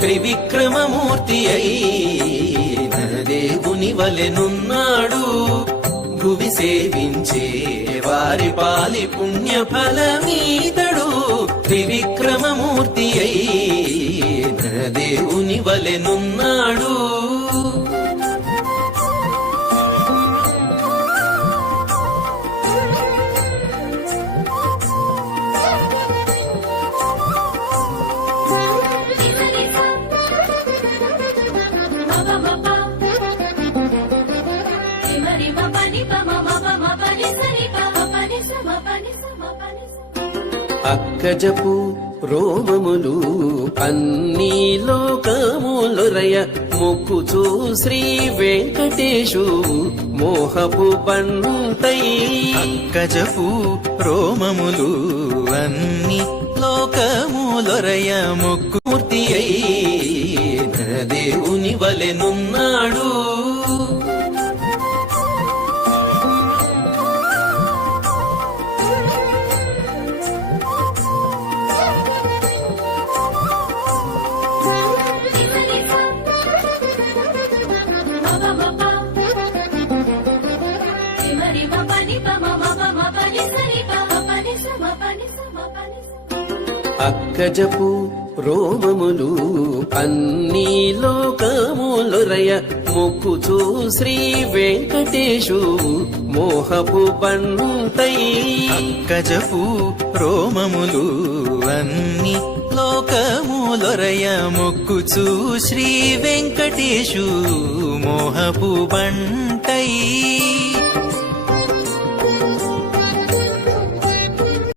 త్రివిక్రమమూర్తి అయిన దేవుని వలెనున్నాడు. భువి సేవించే వారి పాలి పుణ్య ఫలమీతడు. త్రివిక్రమమూర్తి అయిన దేవుని వలెనున్నాడు. అక్కజపు రోమములు అన్ని లోకములొరయ మొక్కుచూ శ్రీ వెంకటేశు మోహపు పంటై. అక్కజపు రోమములు అన్ని లోకములొరయ మొక్కుమూర్తి అయిన దేవుని వలెనున్నాడు. అక్కజపు రోమములు అన్ని లోకములొరయ మొక్కుచూ శ్రీ వెంకటేశు మోహపు పంటై. అక్కజపు రోమములు అన్ని లోకములొరయ మొక్కుచూ శ్రీ వెంకటేశు మోహపు పంటై.